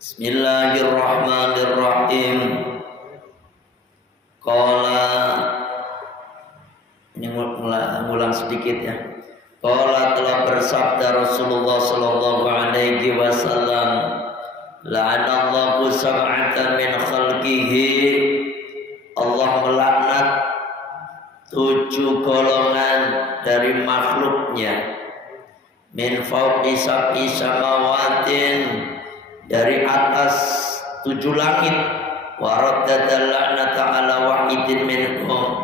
Bismillahirrahmanirrahim. Qala, ini ngulang sedikit ya. Qala telah bersabda Rasulullah sallallahu alaihi wasallam, la'anallahu sab'atan min khalqihi. Allah melaknat 7 golongan dari makhluknya. Min fawqi sab'i samawatin, dari atas 7 langit. Wa raddada la'nata ala wahidin minhum,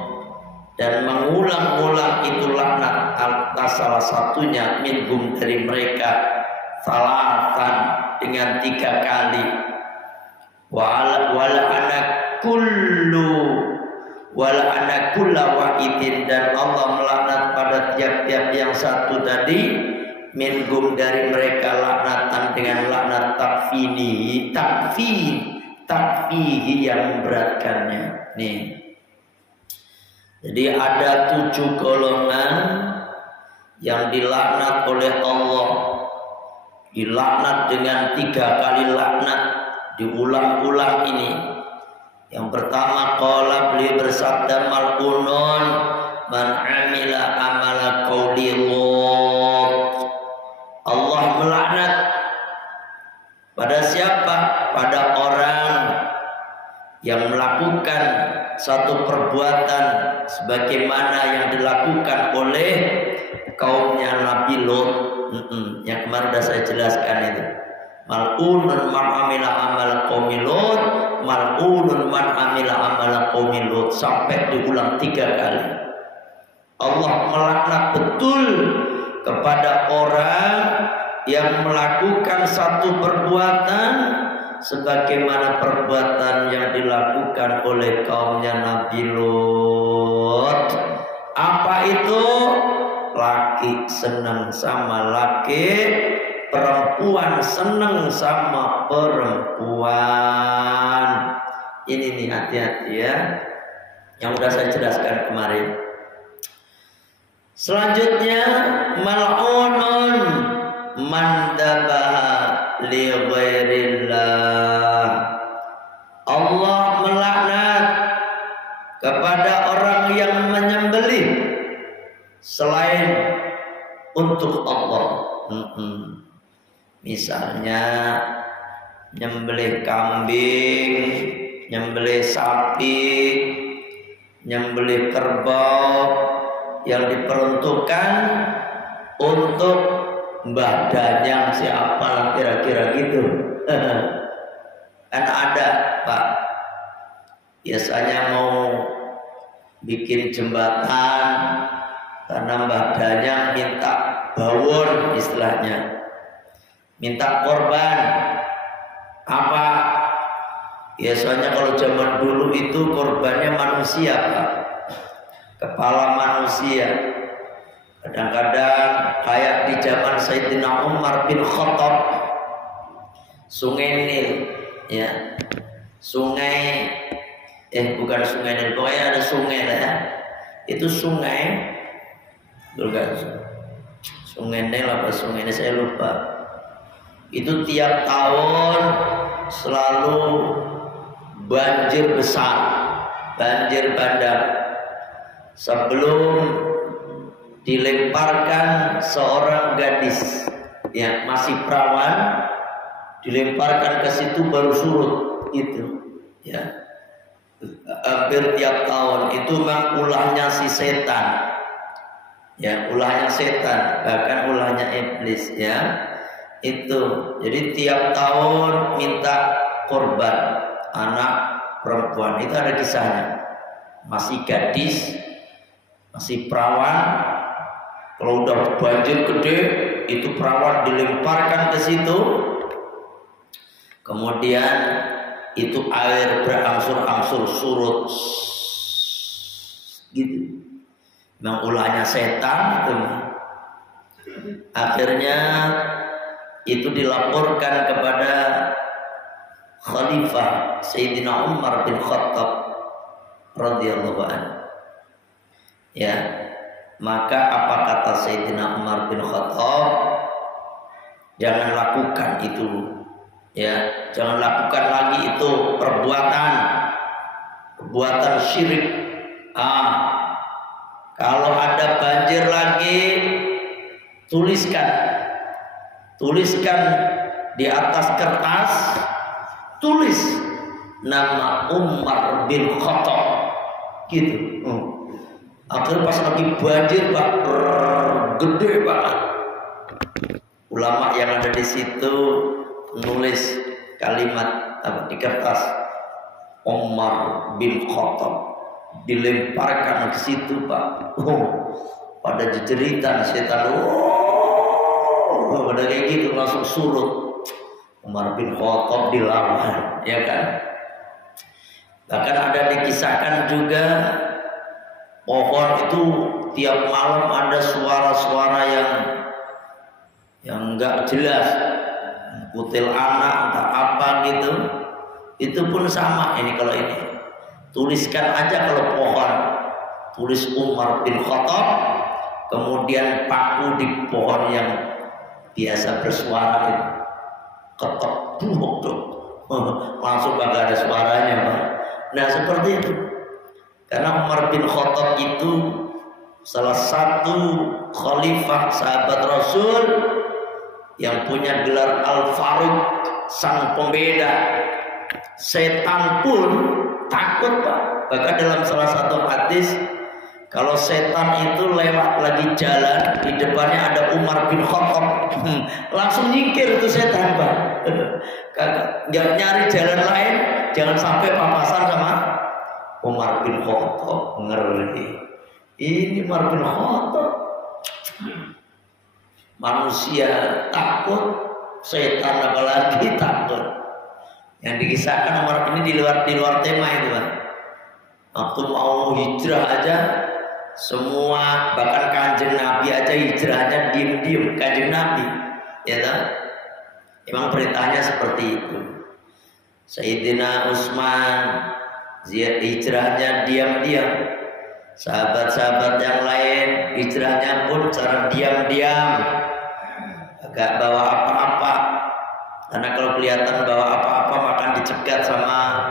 dan mengulang-ulang itu laknat atas salah satunya, minhum dari mereka, salatan dengan 3 kali. Wala ana kulla wahidin, dan Allah melaknat pada tiap-tiap yang satu tadi, minhum dari mereka, laknatan dengan laknat takfihi yang memberatkannya. Nih, jadi ada 7 golongan yang dilaknat oleh Allah, dilaknat dengan 3 kali laknat, diulang-ulang ini. Yang pertama, qala, beliau bersabda, mal'unun man amila amala qauli Lut. Allah melaknat pada siapa? Pada orang yang melakukan satu perbuatan sebagaimana yang dilakukan oleh kaumnya Nabi Lut. Yang kemarin sudah saya jelaskan itu. Mal'unun man amila amal qaumi Lut, mal'unun man amila amal qaumi Lut, sampai diulang 3 kali. Allah melaknat betul kepada orang yang melakukan satu perbuatan sebagaimana perbuatan yang dilakukan oleh kaumnya Nabi Lut. Apa itu? Laki senang sama laki, perempuan senang sama perempuan. Ini nih, hati-hati ya, yang udah saya jelaskan kemarin. Selanjutnya, mal'unun man dabaha li ghairillah. Allah melaknat kepada orang yang menyembelih selain untuk Allah. Misalnya nyembelih kambing, nyembelih sapi, nyembelih kerbau yang diperuntukkan untuk Mbah Danyang siapa kira-kira gitu. Kan ada Pak, biasanya mau bikin jembatan karena Mbah Danyang minta bawon, istilahnya minta korban. Apa? Biasanya kalau zaman dulu itu korbannya manusia Pak, kepala manusia. Kadang-kadang kayak di zaman Sayyidina Umar bin Khattab, Sungai Nil ya, bukan Sungai Nil, pokoknya ada sungai lah ya. Itu sungai, bukan Sungai Nil apa Sungai Nil, saya lupa. Itu tiap tahun selalu banjir besar, banjir bandang. Sebelum dilemparkan seorang gadis yang masih perawan, dilemparkan ke situ baru surut itu ya. Hampir tiap tahun itu memang ulahnya si setan ya, ulahnya setan, bahkan ulahnya iblis ya. Itu jadi tiap tahun minta korban anak perempuan. Itu ada kisahnya, masih gadis, masih perawan. Kalau udah banjir gede, itu perawan dilemparkan ke situ. Kemudian itu air berangsur-angsur surut gitu. Memang ulahnya setan itu. Akhirnya itu dilaporkan kepada Khalifah Sayyidina Umar bin Khattab radhiyallahu anhu. Ya. Maka apa kata Sayyidina Umar bin Khattab? Jangan lakukan itu Ya, jangan lakukan lagi itu perbuatan syirik. Kalau ada banjir lagi, tuliskan di atas kertas, tulis nama Umar bin Khattab, gitu. Akhirnya pas lagi banjir, Pak, gede banget. Ulama yang ada di situ nulis kalimat di kertas, Umar bin Khattab, dilemparkan ke situ, Pak. Pada jejeritan setan, pada kayak gitu langsung surut. Umar bin Khattab dilawan, ya kan? Bahkan ada dikisahkan juga pohon itu tiap malam ada suara-suara yang enggak jelas, kutil anak entah apa gitu. Itu pun sama. Ini kalau ini tuliskan aja, kalau pohon tulis Umar bin Khattab, kemudian paku di pohon yang biasa bersuara itu, ketok duk, langsung kagak ada suaranya, Pak. Nah seperti itu. Karena Umar bin Khattab itu salah satu khalifah sahabat Rasul yang punya gelar Al-Faruq, sang pembeda. Setan pun takut, Pak. Bahkan dalam salah satu hadis, kalau setan itu lewat lagi jalan, di depannya ada Umar bin Khattab, langsung nyingkir itu setan, Pak. Nggak nyari jalan lain, jangan sampai papasan sama Umar bin Khattab. Ngeri. Ini Umar bin Khattab, manusia takut, setan apalagi takut. Yang dikisahkan Umar ini di luar tema itu, Pak. Waktu mau hijrah aja, semua bahkan Kanjeng Nabi aja hijrahnya diem-diem, Kanjeng Nabi, ya tak? Emang perintahnya seperti itu. Sayyidina Utsman hijrahnya diam-diam. Sahabat-sahabat yang lain hijrahnya pun cara diam-diam, agak bawa apa-apa. Karena kalau kelihatan bawa apa-apa maka dicegat sama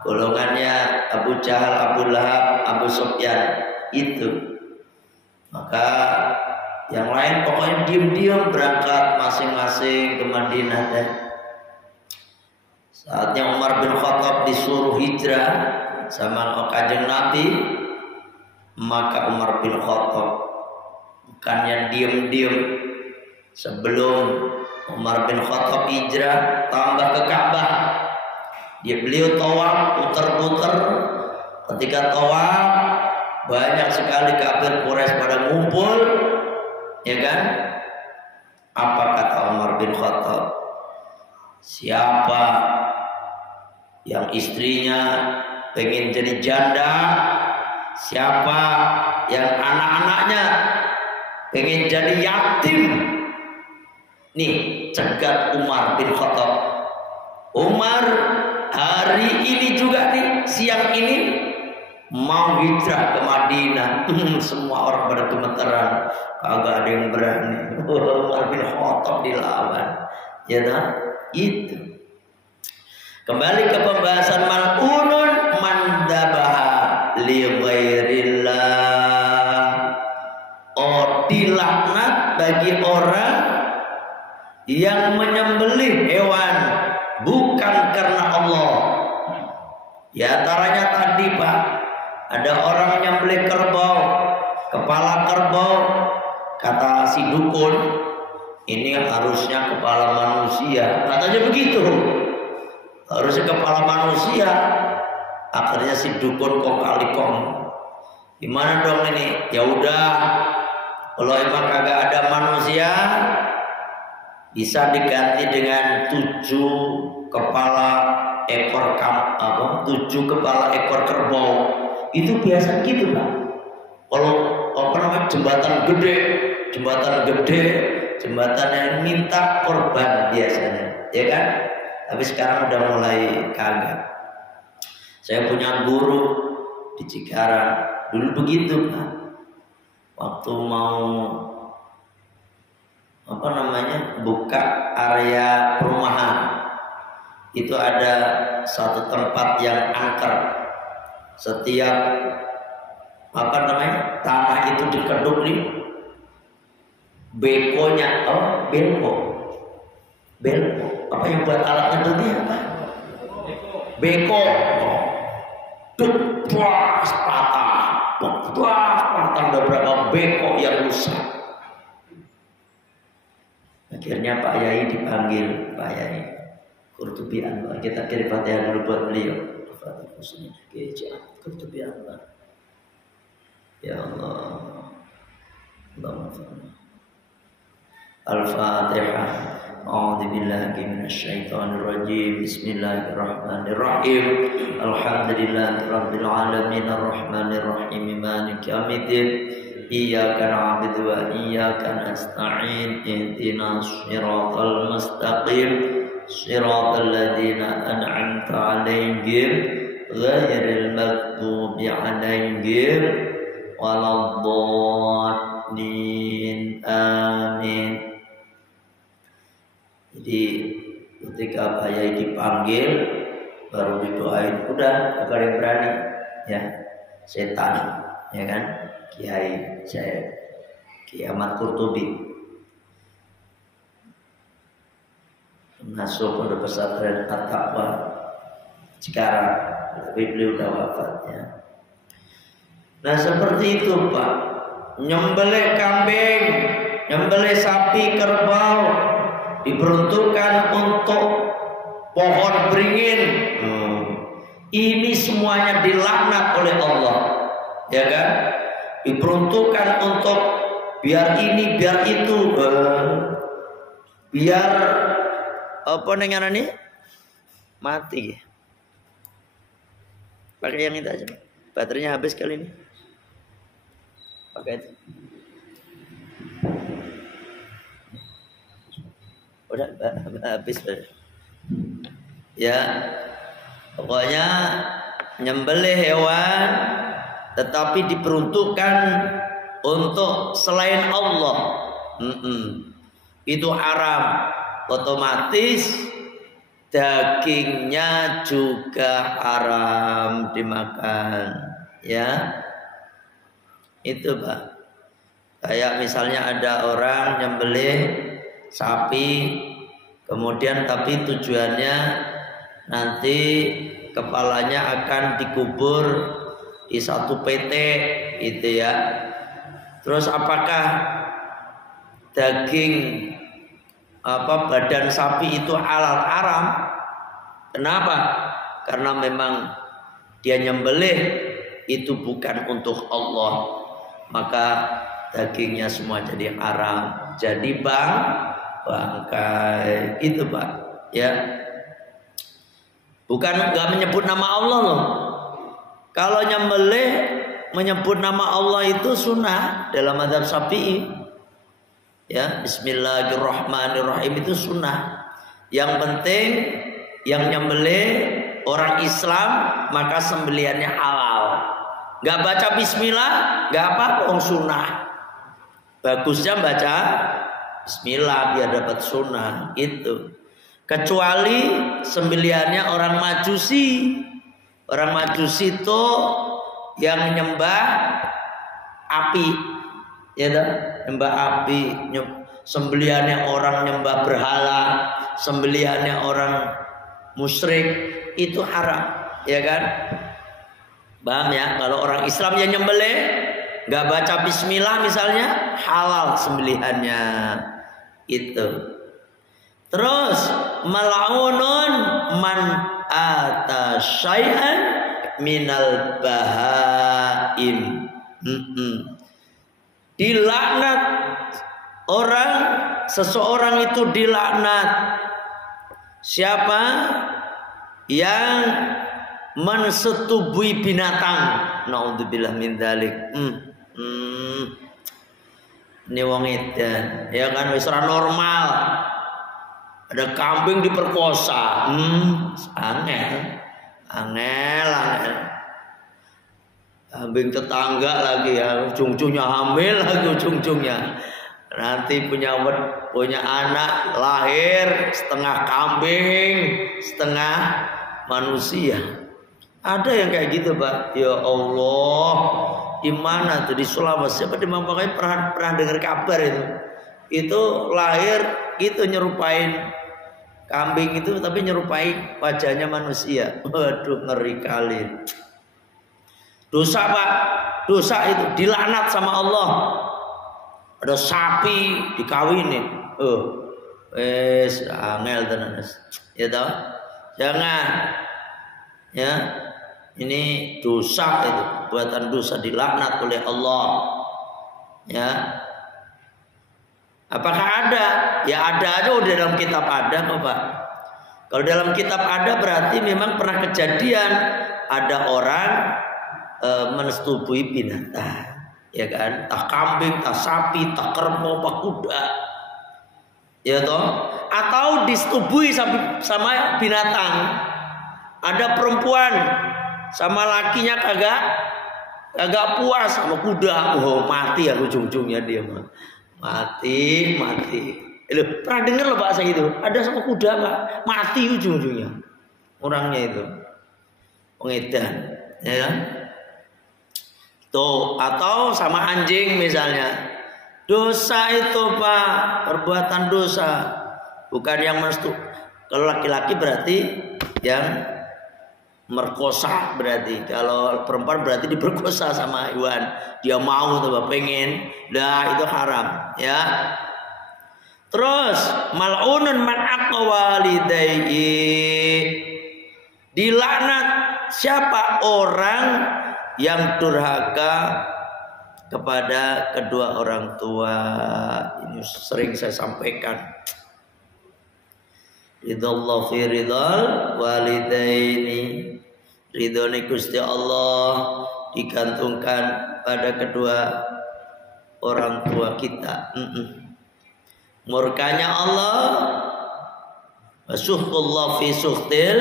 golongannya Abu Jahal, Abu Lahab, Abu Sufyan itu. Maka yang lain pokoknya diam-diam berangkat masing-masing ke Madinah. Dan saatnya Umar bin Khattab disuruh hijrah sama Kanjeng Nabi, maka Umar bin Khattab bukannya diam-diam. Sebelum Umar bin Khattab hijrah tambah ke Ka'bah, beliau tawaf putar-putar. Ketika tawaf banyak sekali kafir Quraisy pada ngumpul, ya kan? Apa kata Umar bin Khattab? Siapa yang istrinya pengen jadi janda, siapa yang anak-anaknya pengen jadi yatim, nih cegat Umar bin Khattab. Umar hari ini juga nih, siang ini mau hijrah ke Madinah. Semua orang pada gemeteran, kagak ada yang berani. Umar bin Khattab dilawan, ya nah? Itu kembali ke pembahasan mal'unun man dzabaha li ghairillah. Dilaknat bagi orang yang menyembelih hewan bukan karena Allah. Di antaranya tadi, Pak, ada orang menyembelih kerbau, kepala kerbau. Kata si dukun, ini harusnya kepala manusia, katanya begitu, harusnya kepala manusia. Akhirnya si dukun kok kali kong, gimana dong ini? Ya udah, kalau emang kagak ada manusia, bisa diganti dengan 7 kepala ekor 7 kepala ekor kerbau. Itu biasa gitu, Pak. Kalau jembatan gede, jembatan yang minta korban biasanya, ya kan? Tapi sekarang udah mulai kagak. Saya punya guru di Cikarang, dulu begitu, Pak. Waktu mau buka area perumahan, itu ada satu tempat yang angker. Setiap tanah itu dikeduk nih, bekonya, belko, apa yang buat alat ngeduknya apa? Beko, patah, beberapa beko yang rusak. Akhirnya Pak Yai dipanggil, Pak Yai Qurtubi Anwar, kita kirim Fatihah dulu buat beliau. Qurtubi Anwar. Ya Allah, Allahumma Al-Fatihah. A'udzu billahi minasyaitonir rajim. Bismillahirrahmanirrahim. Alhamdulillahirabbil alamin arrahmanir rahim maliki yaumiddin. Iyyaka na'budu wa iyyaka nasta'in. Ihdinas siratal mustaqim. Siratal ladzina an'amta 'alaihim ghairil maghdubi alaihim waladdallin. Amin. Jadi ketika Pak Yai dipanggil baru didoain, udah gak ada yang berani ya, setan ya kan. Kiai saya Kiai Ahmad Qurtubi masuk pondok pesantren At-Taqwa Cikarang, tapi beliau udah wafat ya. Nah seperti itu Pak, nyembelih kambing, nyembelih sapi, kerbau diperuntukkan untuk pohon beringin. Ini semuanya dilaknat oleh Allah, ya kan? Diperuntukkan untuk biar ini, biar itu, biar apa nenganan nih mati. Pakai yang itu aja, baterainya habis kali ini. Pakai itu. Udah habis. Ya, pokoknya nyembelih hewan tetapi diperuntukkan untuk selain Allah. Itu haram. Otomatis dagingnya juga haram dimakan, ya. Itu Pak. Kayak misalnya ada orang nyembelih sapi, kemudian tapi tujuannya nanti kepalanya akan dikubur di satu PT, itu ya. Terus apakah daging badan sapi itu halal? Haram. Kenapa? Karena memang dia nyembelih itu bukan untuk Allah, maka dagingnya semua jadi haram, jadi bangkai. Itu Pak, ya. Bukan nggak menyebut nama Allah loh. Kalau nyembelih menyebut nama Allah itu sunnah dalam mazhab Syafi'i. Ya, Bismillahirrahmanirrahim itu sunnah. Yang penting yang nyembelih orang Islam maka sembelihannya halal. Gak baca Bismillah gak apa-apa, sunnah. Bagusnya baca Bismillah biar dapat sunnah itu. Kecuali sembelihannya orang Majusi. Orang Majusi itu yang nyembah api, ya dah, nyembah api. Sembelihannya orang nyembah berhala, sembelihannya orang musyrik, itu haram, ya kan? Paham ya? Kalau orang Islam yang nyembelih nggak baca Bismillah misalnya, halal sembelihannya itu. Terus malaunun man ata syai'an minal bahaim. Dilaknat orang, seseorang itu dilaknat. Siapa yang mensetubui binatang? Naudzubillah min dzalik. Ini wong edan, ya kan, wis ora normal. Ada kambing diperkosa, angel. Kambing tetangga lagi ya, ujung-ujungnya hamil lagi ujung-ujungnya. Nanti punya anak lahir setengah kambing, setengah manusia. Ada yang kayak gitu, Pak. Ya Allah, di mana tuh di Sulawesi? Siapa di Mampang pernah dengar kabar itu? Itu lahir gitu nyerupain kambing itu, tapi nyerupai wajahnya manusia. Waduh, ngeri kali. Dosa, Pak. Dosa itu dilaknat sama Allah. Ada sapi dikawinin. Angel tenan. Ya tahu? Jangan. Ya. Ini dosa itu, perbuatan dosa dilaknat oleh Allah. Ya. Apakah ada? Ya ada aja udah dalam kitab ada kok, Pak. Kalau dalam kitab ada berarti memang pernah kejadian ada orang mensetubui binatang. Ya kan, tak kambing, tak sapi, tak kerbau, tak kuda, ya toh, atau disetubui sama binatang. Ada perempuan sama lakinya kagak puas sama kuda, mati ya ujung-ujungnya dia mati. Pernah dengar loh bahasa itu? Ada sama kuda Pak, mati ujung-ujungnya orangnya itu pengedan, ya kan? Tuh, atau sama anjing misalnya. Dosa itu Pak, perbuatan dosa. Bukan yang kalau laki-laki berarti yang merkosa berarti. Kalau perempuan berarti diperkosa sama hewan. Dia mau tuh Pak, pengen. Nah, itu haram, ya. Terus mal'unun man aqwa walidayhi. Dilaknat siapa? Orang yang durhaka kepada kedua orang tua. Ini sering saya sampaikan. Ridallahu fi ridal walidaini. Ridhone Gusti Allah digantungkan pada kedua orang tua kita. Murkanya Allah, suhqullah fi suhtil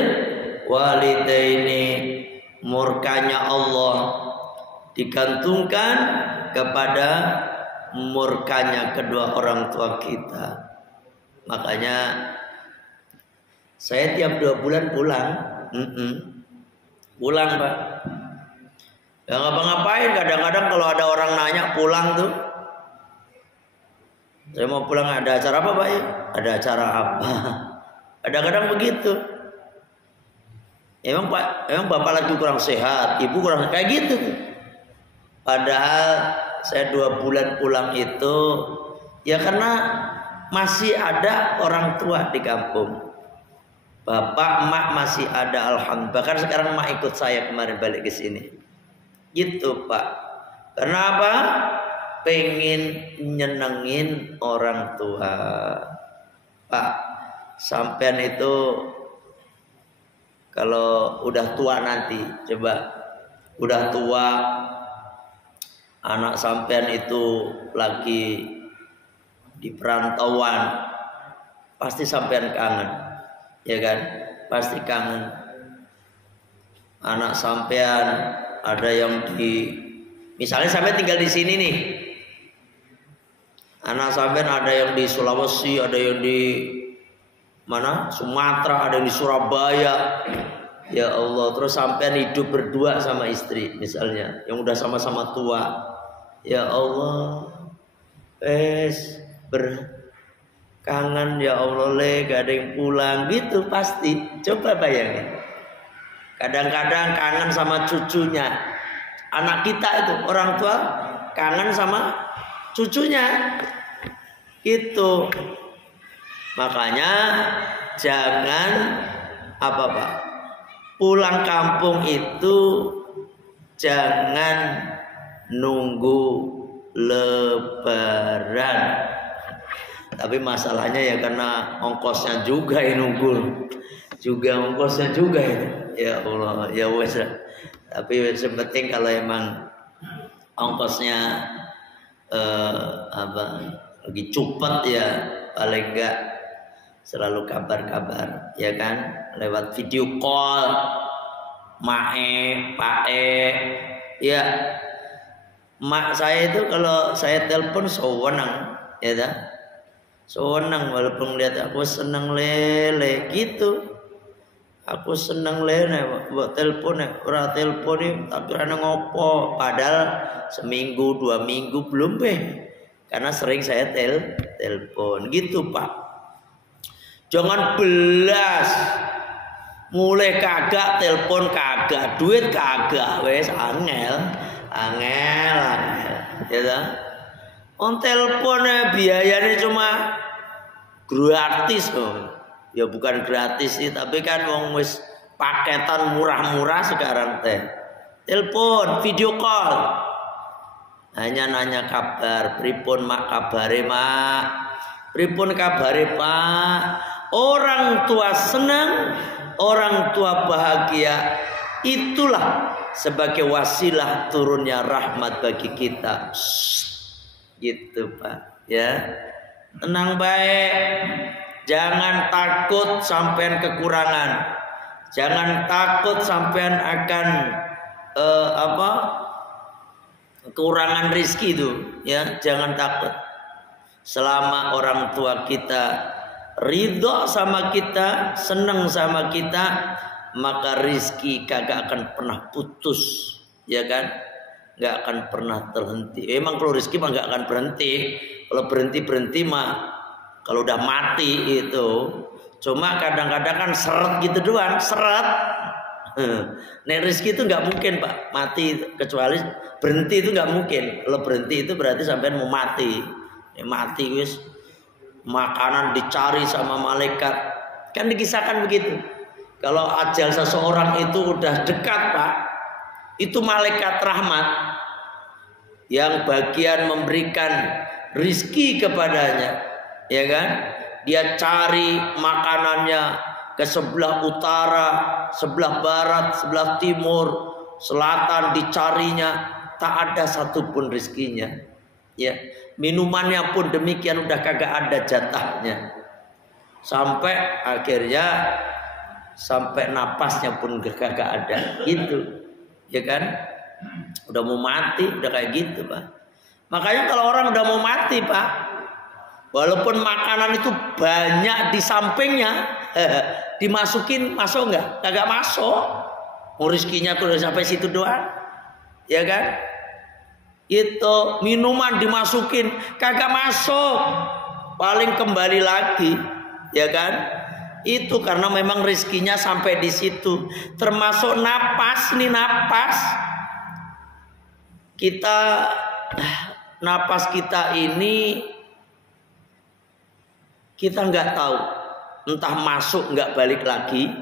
walidaini. Murkanya Allah digantungkan kepada murkanya kedua orang tua kita. Makanya saya tiap 2 bulan pulang. Pulang Pak. Ya ngapa-ngapain. Kadang-kadang kalau ada orang nanya pulang tuh, saya mau pulang, ada acara apa Pak? Ada acara apa? Kadang-kadang begitu. Emang bapak lagi kurang sehat, ibu kurang kayak gitu. Padahal saya 2 bulan pulang itu ya karena masih ada orang tua di kampung. Bapak, emak masih ada, alhamdulillah. Bahkan sekarang emak ikut saya kemarin balik ke sini. Gitu Pak. Karena apa? Pengen nyenengin orang tua. Pak, sampean itu kalau udah tua nanti, coba udah tua, anak sampean itu lagi di perantauan, pasti sampean kangen, ya kan? Pasti kangen. Anak sampean ada yang misalnya sampean tinggal di sini nih, anak sampean ada yang di Sulawesi, ada yang di mana? Sumatera, ada di Surabaya. Ya Allah, terus sampean hidup berdua sama istri misalnya, yang udah sama-sama tua. Ya Allah, kangen ya Allah gak ada yang pulang gitu pasti. Coba bayangin. Kadang-kadang kangen sama cucunya. Anak kita itu orang tua kangen sama cucunya. Gitu. Makanya jangan apa Pak? Pulang kampung itu jangan nunggu Lebaran. Tapi masalahnya ya karena ongkosnya juga yang nunggu. Juga ongkosnya juga itu. Ya Allah, ya wes. Tapi sepenting kalau emang ongkosnya lagi cepet ya paling enggak selalu kabar-kabar, ya kan, lewat video call, mae, pae, ya. Mak saya itu kalau saya telepon sewenang, ya dah. Senang walaupun lihat aku senang lele gitu. Aku senang lele buat telepon ora telepon tak kira ngopo padahal seminggu 2 minggu belum karena sering saya telepon gitu Pak. Jangan belas mulai kagak telepon kagak duit kagak wes angel ya dah. On teleponnya biayanya cuma gratis ya bukan gratis sih tapi kan wong wis paketan murah-murah sekarang telepon video call hanya nanya kabar pripun mak kabare mak pripun kabare pak orang tua senang orang tua bahagia itulah sebagai wasilah turunnya rahmat bagi kita gitu Pak ya tenang baik jangan takut sampean kekurangan jangan takut sampean akan kekurangan rizki itu ya jangan takut selama orang tua kita ridho sama kita senang sama kita maka rizki kagak akan pernah putus ya kan nggak akan pernah terhenti emang kalau rizki mah nggak akan berhenti kalau berhenti mah kalau udah mati itu cuma kadang-kadang kan seret gitu doang seret nek rizki itu nggak mungkin Pak mati kecuali berhenti itu nggak mungkin kalau berhenti itu berarti sampai mau mati mati wis makanan dicari sama malaikat kan dikisahkan begitu kalau ajal seseorang itu udah dekat Pak itu malaikat rahmat yang bagian memberikan rizki kepadanya ya kan dia cari makanannya ke sebelah utara sebelah barat sebelah timur selatan dicarinya tak ada satupun rizkinya ya minumannya pun demikian udah kagak ada jatahnya sampai akhirnya sampai napasnya pun kagak ada gitu ya kan udah mau mati udah kayak gitu Pak makanya kalau orang udah mau mati Pak walaupun makanan itu banyak di sampingnya dimasukin masuk nggak kagak masuk mau rizkinya udah sampai situ doang ya kan itu minuman dimasukin kagak masuk paling kembali lagi ya kan itu karena memang rizkinya sampai di situ termasuk napas nih napas kita napas kita ini kita nggak tahu entah masuk nggak balik lagi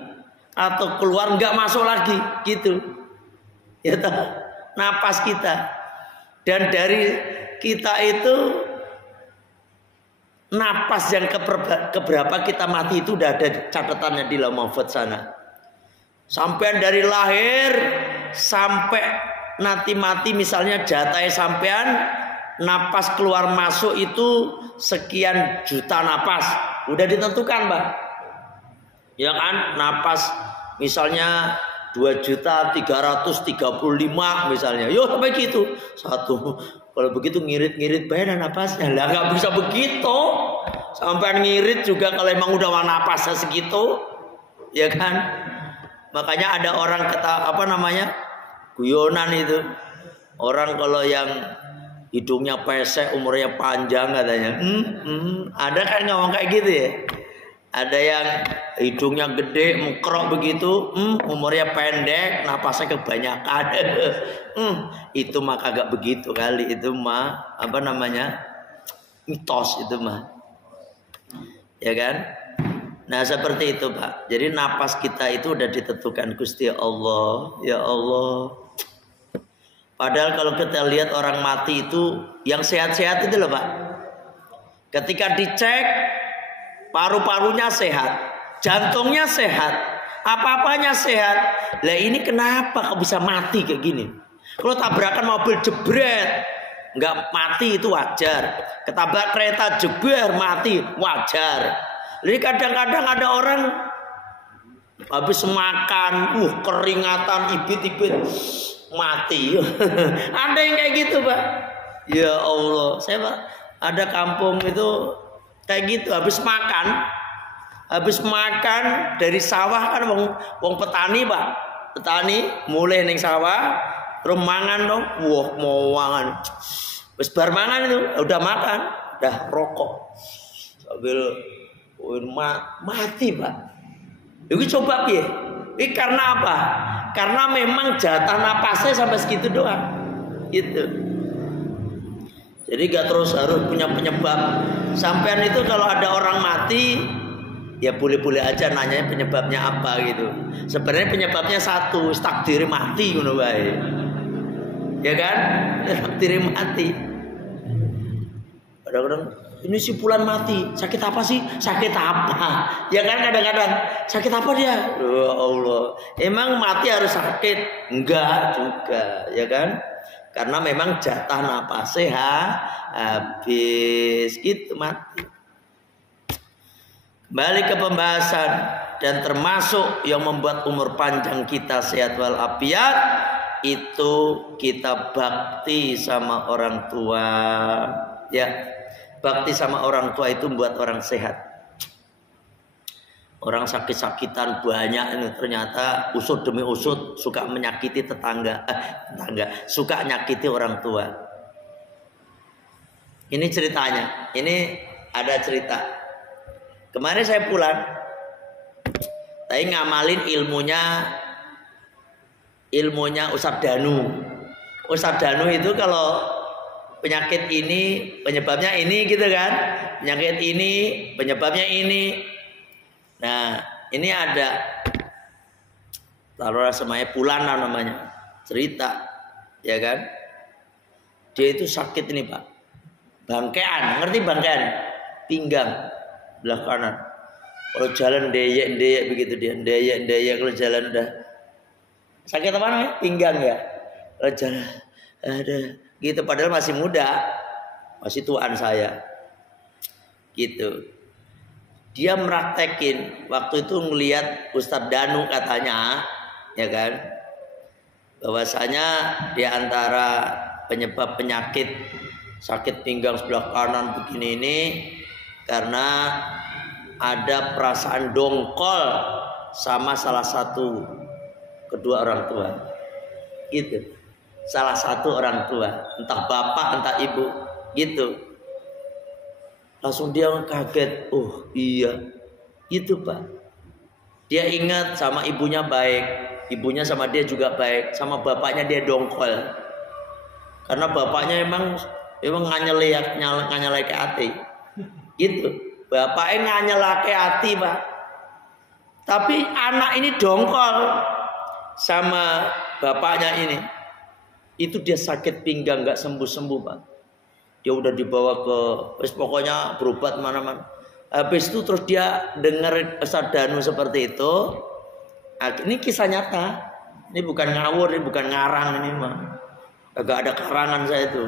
atau keluar nggak masuk lagi gitu ya toh napas kita dan dari kita itu napas yang keberapa kita mati itu udah ada catatannya di Lauh Mahfuz sana. Sampean dari lahir sampai nanti mati misalnya jatah sampean napas keluar masuk itu sekian juta napas. Udah ditentukan, Pak. Ya kan? Napas misalnya 2.335.000 misalnya. Yo sampai gitu. Satu. Kalau begitu ngirit-ngirit bayar napasnya. Lah nggak bisa begitu. Sampai ngirit juga kalau emang udah napasnya segitu, ya kan? Makanya ada orang kata apa namanya? Guyonan itu. Orang kalau yang hidungnya pesek, umurnya panjang katanya. Ada kan ngomong kayak gitu ya? Ada yang hidungnya gede, mengkerok begitu, umurnya pendek, napasnya kebanyakan. Itu mah kagak begitu kali, itu mah apa namanya? Mitos itu mah. Ya kan? Nah, seperti itu, Pak. Jadi napas kita itu udah ditentukan Gusti Allah. Ya Allah. Padahal kalau kita lihat orang mati itu yang sehat-sehat itu loh, Pak. Ketika dicek paru-parunya sehat, jantungnya sehat, apa-apanya sehat. Lah ini kenapa kok bisa mati kayak gini? Kalau tabrakan mobil jebret, nggak mati itu wajar. Ketabrak kereta jeber mati wajar. Jadi kadang-kadang ada orang habis makan, keringatan, ibit-ibit mati. Ada yang kayak gitu, Pak. Ya Allah, saya Pak Ada kampung itu kayak gitu, habis makan dari sawah kan wong petani Pak. Petani mulai ning sawah terus mangan dong. Wah, mau mangan. Wis bar mangan itu udah makan, udah rokok. Sambil mati Pak. Ini coba piye? Ini karena apa? Karena memang jatah napasnya sampai segitu doang. Gitu. Jadi gak terus harus punya penyebab. Sampean itu kalau ada orang mati, ya boleh-boleh aja nanya penyebabnya apa gitu. Sebenarnya penyebabnya satu, takdir mati ngono wae. Ya kan? Takdir mati. Kadang-kadang ini si Fulan mati, sakit apa sih? Sakit apa? Ya kan kadang-kadang sakit apa dia? Ya Allah, emang mati harus sakit? Enggak juga, ya kan? Karena memang jatah napasnya habis gitu mati. Balik ke pembahasan, dan termasuk yang membuat umur panjang kita sehat walafiat itu kita bakti sama orang tua, ya. Bakti sama orang tua itu membuat orang sehat. Orang sakit-sakitan banyak ini ternyata usut demi usut suka menyakiti tetangga, suka nyakiti orang tua. Ini ceritanya. Ini ada cerita. Kemarin saya pulang, saya ngamalin ilmunya Ustadz Danu. Ustadz Danu itu kalau penyakit ini penyebabnya ini gitu kan, penyakit ini penyebabnya ini. Nah ini ada taruhlah semaya Pulana namanya, cerita ya kan, dia itu sakit ini Pak, bangkean, ngerti bangkean, pinggang belah kanan. Kalau jalan deyek begitu dia, deyek kalau jalan udah sakit apa namanya, pinggang ya. Kalau jalan ada gitu, padahal masih muda, masih tuaan saya gitu. Dia meraktekin waktu itu ngelihat Ustadz Danu katanya ya kan, bahwasanya di antara penyebab penyakit sakit pinggang sebelah kanan begini ini karena ada perasaan dongkol sama salah satu kedua orang tua gitu. Salah satu orang tua, entah bapak entah ibu gitu. Langsung dia kaget, oh iya itu Pak. Dia ingat sama ibunya baik, ibunya sama dia juga baik, sama bapaknya dia dongkol. Karena bapaknya emang nganyelake hati gitu. Bapaknya nganyelake hati Pak. Tapi anak ini dongkol sama bapaknya ini. Itu dia sakit pinggang nggak sembuh-sembuh Pak. Dia udah dibawa ke, pokoknya berobat mana-mana. Habis itu terus dia dengar Ustadz Danu seperti itu. Ini kisah nyata. Ini bukan ngawur, ini bukan ngarang ini mah. Agak ada karangan saya itu.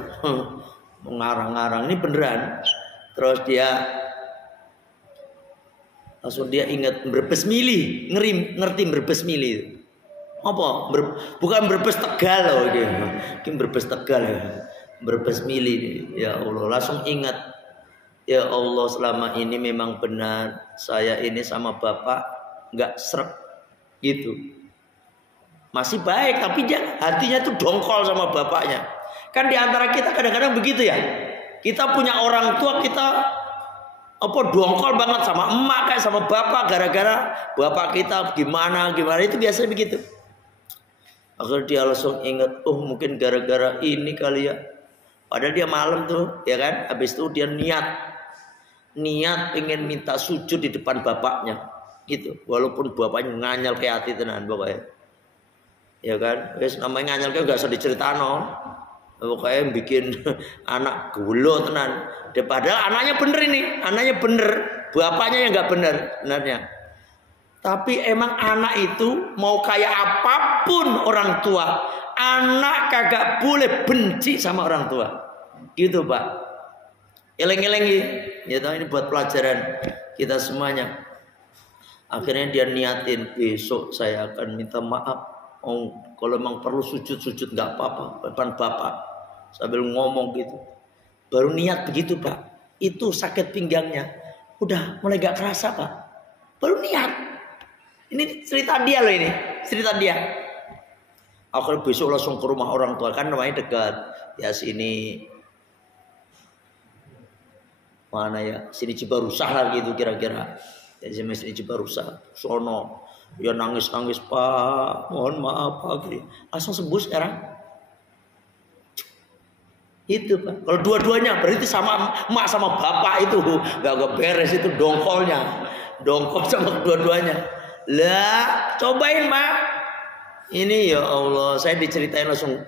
Mengarang-ngarang ini beneran. Terus dia langsung dia ingat Brebes Mili, ngerti Brebes Mili. Apa? Bukan Brebes Tegal loh gitu. Mungkin Brebes Tegal ya. Brebes Mili. Ya Allah, langsung ingat. Ya Allah, selama ini memang benar saya ini sama bapak nggak srek gitu. Masih baik tapi dia hatinya tuh dongkol sama bapaknya. Kan di antara kita kadang-kadang begitu ya. Kita punya orang tua kita dongkol banget sama emak kayak sama bapak gara-gara bapak kita gimana itu biasanya begitu. Akhirnya dia langsung ingat, oh mungkin gara-gara ini kali ya. Padahal dia malam tuh, ya kan. Habis itu dia niat pengen minta sujud di depan bapaknya, gitu. Walaupun bapaknya nganyel kayak hati tenan pokoknya, ya kan. Wes namanya nganyel kayak gak usah diceritano. Pokoknya bikin anak gelo tenan. Padahal anaknya bener ini, anaknya bener, bapaknya yang nggak bener sebenarnya. Tapi emang anak itu mau kayak apapun orang tua, anak kagak boleh benci sama orang tua. Gitu Pak. Eleng-eleng gitu. Ini buat pelajaran kita semuanya. Akhirnya dia niatin, besok saya akan minta maaf. Oh, kalau memang perlu sujud nggak apa-apa depan bapak. Sambil ngomong gitu. Baru niat begitu Pak. itu sakit pinggangnya. Udah mulai gak kerasa Pak. Baru niat. Ini cerita dia loh ini. Cerita dia. Akhirnya besok langsung ke rumah orang tua. Kan namanya dekat. Ya sini. Mana ya? Sini Cibarusah lah gitu kira-kira. Ya sini Cibarusah. Sono. Ya nangis-nangis Pak. Mohon maaf Pak. Langsung sembuh sekarang. Itu Pak. Kalau dua-duanya berarti sama emak sama bapak itu gak beres itu dongkolnya. Dongkol sama dua-duanya. Lah, cobain Pak. Ini ya Allah, saya diceritain langsung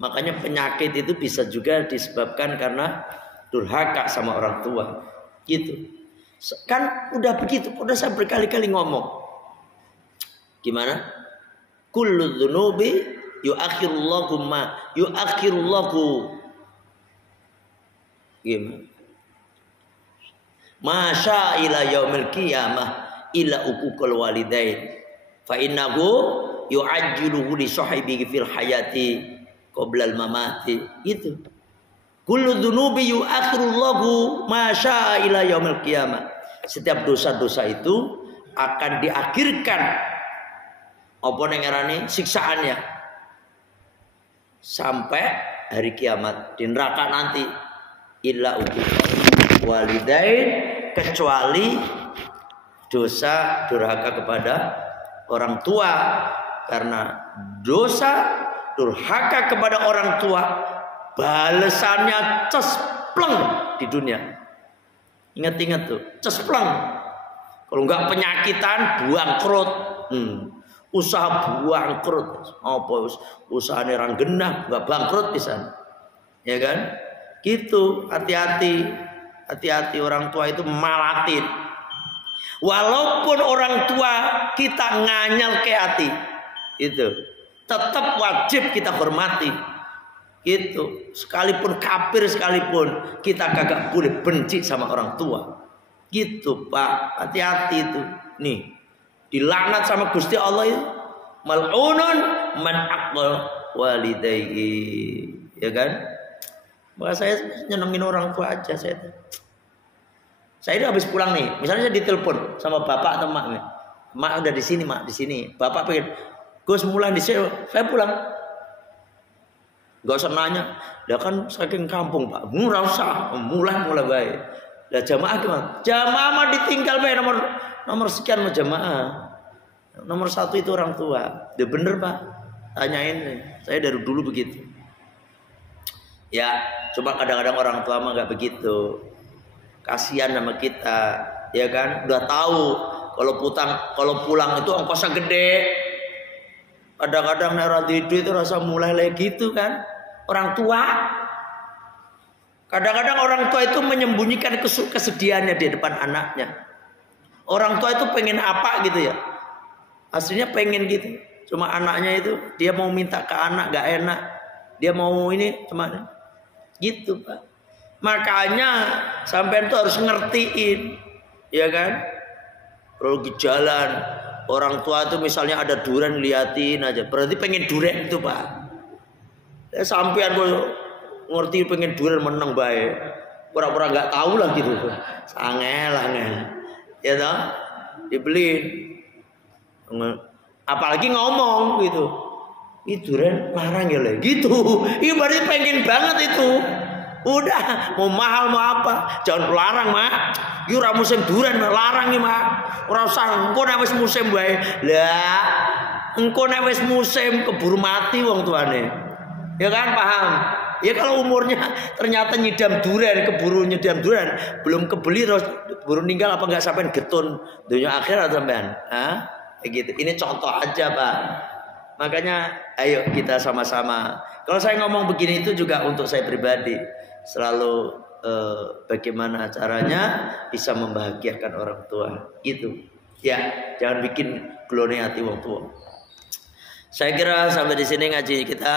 Makanya penyakit itu bisa juga disebabkan karena durhaka sama orang tua. Gitu. Kan udah begitu, udah saya berkali-kali ngomong. Gimana? Kullu dzunubi yu'akhirullahu gimana? Masya ila yaumil qiyamah ila uququl walidain fa innahu yu'ajjiluhu li sahibihi fil hayati qabla al mamati. Itu kullu dzunubi yu'akhirullahu masya ila yaumil qiyamah. Setiap dosa-dosa itu akan diakhirkan apa ning ngarane siksaannya sampai hari kiamat di neraka nanti. Illa uququl walidain, kecuali dosa durhaka kepada orang tua. Karena dosa durhaka kepada orang tua balasannya cespleng di dunia. Ingat-ingat tuh, cespleng. Kalau enggak penyakitan, bangkrut. Usaha bangkrut. Apa usahane orang genah, enggak bangkrut pisan. Ya kan? Gitu, hati-hati. Hati-hati, orang tua itu malatin. Walaupun orang tua kita nganyel ke hati, itu tetap wajib kita hormati. Gitu, sekalipun kafir sekalipun kita kagak boleh benci sama orang tua. Gitu Pak, hati-hati itu. Nih, dilaknat sama Gusti Allah itu. Mal'unun man aqbal walidayhi. Ya kan? Maka saya nyenengin orang tua aja saya. Saya itu habis pulang nih, misalnya saya ditelepon sama bapak atau mak nih. Mak udah di sini, mak di sini. Bapak pengen, Gus mulai di sini, saya pulang. Gak usah nanya, dia kan saking kampung Pak, murah usah, mulai baik. Lah jamaah gimana? Jamaah mah ditinggal baik nomor sekian mah jamaah. Nomor satu itu orang tua. Dia bener Pak, tanyain. Saya dari dulu begitu. Ya, cuma kadang-kadang orang tua mah gak begitu. Kasihan sama kita, ya kan? Udah tahu kalau pulang itu ongkosnya gede. Kadang-kadang narasi itu rasa mulai lagi gitu kan. Orang tua. Kadang-kadang orang tua itu menyembunyikan kesedihannya di depan anaknya. Orang tua itu pengen apa gitu ya. Aslinya pengen gitu. Cuma anaknya itu dia mau minta ke anak gak enak. Dia mau ini cuma gitu Pak. Makanya sampean tuh harus ngertiin. Ya kan. Kalau di jalan orang tua itu misalnya ada durian liatin aja. Berarti pengen durian itu Pak. Sampean ngerti pengen durian menang baik. Pura-pura nggak tahu lah gitu. Angel. Ya toh? Dibeliin. Apalagi ngomong gitu. Ih durian larang ya lah gitu. Ih berarti pengen banget itu. Udah mau mahal mau apa? Jangan larang mak. Yu ora musim durian larang iki mak. Ora usah engko nek wis musim wae. Lah engko nek wis musim keburu mati wong tuane. Ya kan paham? Ya kalau umurnya ternyata nyidam durian, keburu nyidam durian, belum kebeli terus keburu meninggal apa enggak sampean getun dunia akhirat sampean? Hah? Kayak gitu. Ini contoh aja, Pak. Makanya ayo kita sama-sama. Kalau saya ngomong begini itu juga untuk saya pribadi. Selalu bagaimana caranya bisa membahagiakan orang tua. Gitu. Ya, jangan bikin glone hati wong tua. Saya kira sampai di sini ngaji kita.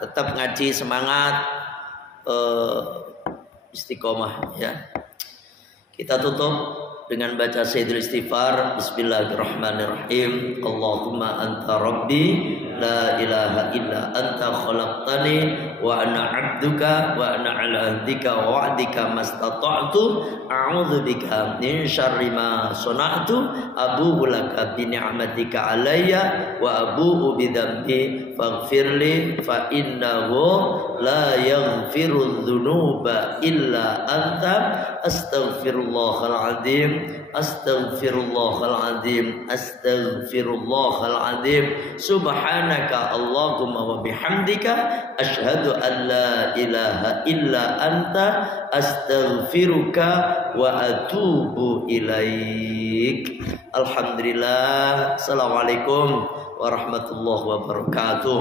Tetap ngaji semangat, istiqomah ya. Kita tutup dengan baca Sayyidul Istighfar. Bismillahirrahmanirrahim. Allahumma anta rabbi la ilaha illa anta khalaqtani wa ana 'abduka wa ana 'ala ahdika wa wa'dika mastata'tu a'udzu bika min syarri ma sana'tu abu'u laka bi ni'matika 'alayya wa abu'u bi dzambi faghfirli fa innahu la yaghfiru dzunuba illa anta astaghfirullahal azim astaghfirullahal azim astaghfirullahal azim subhanaka Allahumma wa bihamdika asyhadu an la ilaha illa anta astaghfiruka wa atubu ilaik. Alhamdulillah. Assalamualaikum warahmatullahi wabarakatuh.